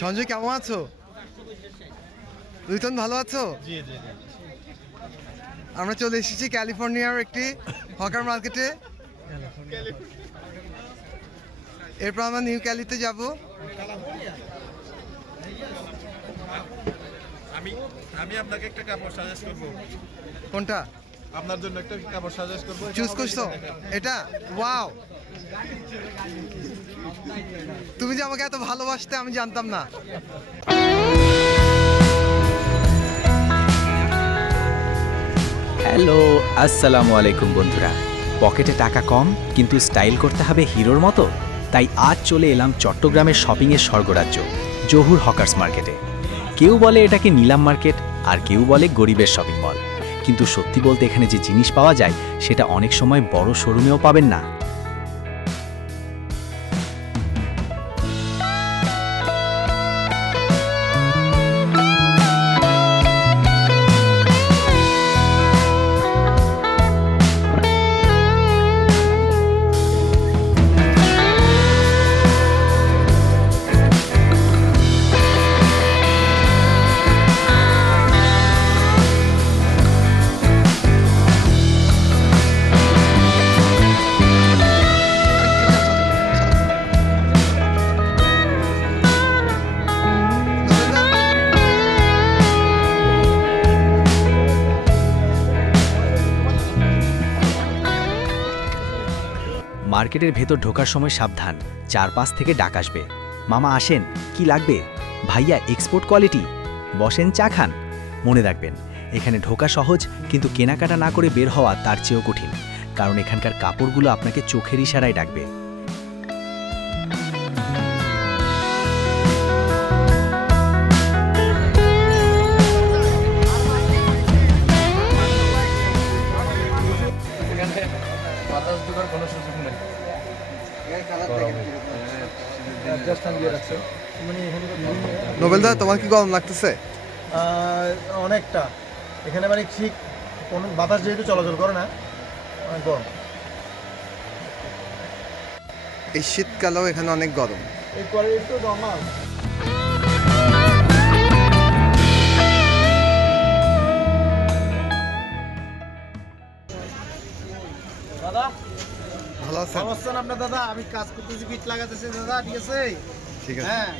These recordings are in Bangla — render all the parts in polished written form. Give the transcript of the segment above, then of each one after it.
সঞ্জয় কেমন আছো? রিতন ভালো আছো? জি জি জি। আমরা চলে এসেছি ক্যালিফোর্নিয়ার একটি হকার মার্কেটে। এরপর আমরা নিউ ক্যালিতে যাব। আমি আমি আপনাকে একটা কাপড় সাজেস্ট করব। কোনটা আপনার জন্য একটা কাপড় সাজেস্ট করব। চুজ করছো? এটা ওয়াও, তুমি যে আমাকে এত ভালোবাসতে আমি জানতাম না। হ্যালো, আসসালামু আলাইকুম বন্ধুরা। পকেটে টাকা কম কিন্তু স্টাইল করতে হবে হিরোর মতো, তাই আজ চলে এলাম চট্টগ্রামের শপিংয়ের স্বর্গরাজ্য জহুর হকার্স মার্কেটে। কেউ বলে এটাকে নিলাম মার্কেট, আর কেউ বলে গরিবের শপিং মল। কিন্তু সত্যি বলতে এখানে যে জিনিস পাওয়া যায় সেটা অনেক সময় বড় শোরুমেও পাবেন না। মার্কেটের ভেতর ঢোকার সময় সাবধান, চারপাশ থেকে ডাক আসবে। মামা আসেন, কি লাগবে? ভাইয়া এক্সপোর্ট কোয়ালিটি, বসেন চা খান। মনে রাখবেন, এখানে ঢোকা সহজ কিন্তু কেনাকাটা না করে বের হওয়া তার চেয়েও কঠিন, কারণ এখানকার কাপড়গুলো আপনাকে চোখের ইশারায় ডাকবে। নোবেল দা, তোমার কি গরম লাগতেছে? অনেকটা এখানে মানে ঠিক কোনো বাতাস যেহেতু চলাচল করে না, অনেক গরম। এই শীতকালেও এখানে অনেক গরম। এই কোয়ালিটি তো নরমাল। দাদা ভালো আছেন? ভালো আছেন আপনার? দাদা আমি কাজ করতেছি, বিট লাগাতেছি দাদা, ঠিক আছে? ঠিক আছে। হ্যাঁ,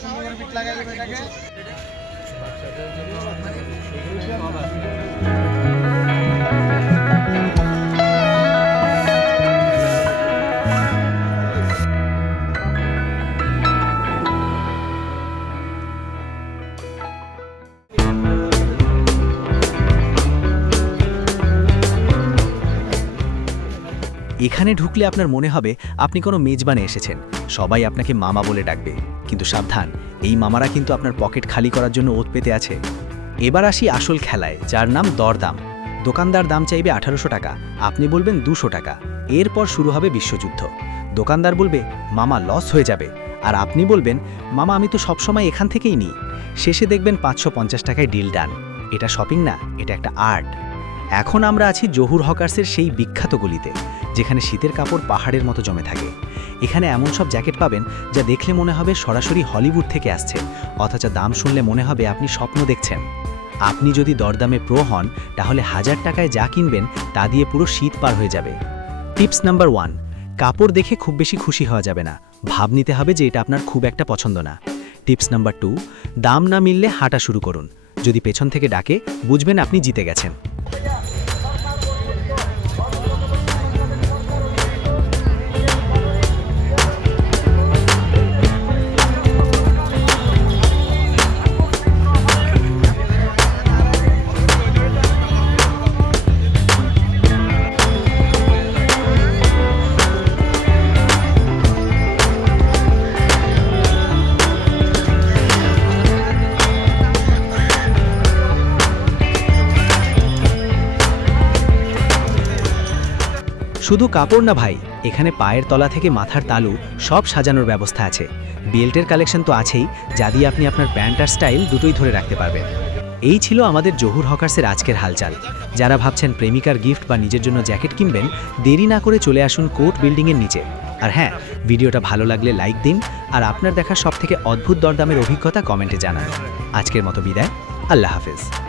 সুন্দর করে বিট লাগাই দেবেন এটাকে। এখানে ঢুকলে আপনার মনে হবে আপনি কোনো মেজবানে এসেছেন, সবাই আপনাকে মামা বলে ডাকবে। কিন্তু সাবধান, এই মামারা কিন্তু আপনার পকেট খালি করার জন্য ওত পেতে আছে। এবার আসি আসল খেলায়, যার নাম দরদাম। দোকানদার দাম চাইবে 1800 টাকা, আপনি বলবেন 200 টাকা। এরপর শুরু হবে বিশ্বযুদ্ধ। দোকানদার বলবে মামা লস হয়ে যাবে, আর আপনি বলবেন মামা আমি তো সবসময় এখান থেকেই নিই। শেষে দেখবেন 550 টাকায় ডিল ডান। এটা শপিং না, এটা একটা আর্ট। এখন আমরা আছি জহুর হকার্সের সেই বিখ্যাত গলিতে, যেখানে শীতের কাপড় পাহাড়ের মতো জমে থাকে। এখানে এমন সব জ্যাকেট পাবেন যা দেখলে মনে হবে সরাসরি হলিউড থেকে আসছে, অথচ দাম শুনলে মনে হবে আপনি স্বপ্ন দেখছেন। আপনি যদি দরদামে প্রো হন, তাহলে 1000 টাকায় যা কিনবেন তা দিয়ে পুরো শীত পার হয়ে যাবে। টিপস নাম্বার 1, কাপড় দেখে খুব বেশি খুশি হওয়া যাবে না, ভাব নিতে হবে যে এটা আপনার খুব একটা পছন্দ না। টিপস নাম্বার 2, দাম না মিললে হাঁটা শুরু করুন। যদি পেছন থেকে ডাকে, বুঝবেন আপনি জিতে গেছেন। শুধু কাপড় না ভাই, এখানে পায়ের তলা থেকে মাথার তালু সব সাজানোর ব্যবস্থা আছে। বেল্টের কালেকশন তো আছেই, যা দিয়ে আপনি আপনার প্যান্ট আর স্টাইল দুটোই ধরে রাখতে পারবেন। এই ছিল আমাদের জহুর হকার্সের আজকের হালচাল। যারা ভাবছেন প্রেমিকার গিফট বা নিজের জন্য জ্যাকেট কিনবেন, দেরি না করে চলে আসুন কোর্ট বিল্ডিংয়ের নিচে। আর হ্যাঁ, ভিডিওটা ভালো লাগলে লাইক দিন আর আপনার দেখা সবথেকে অদ্ভুত দরদামের অভিজ্ঞতা কমেন্টে জানান। আজকের মতো বিদায়, আল্লাহ হাফেজ।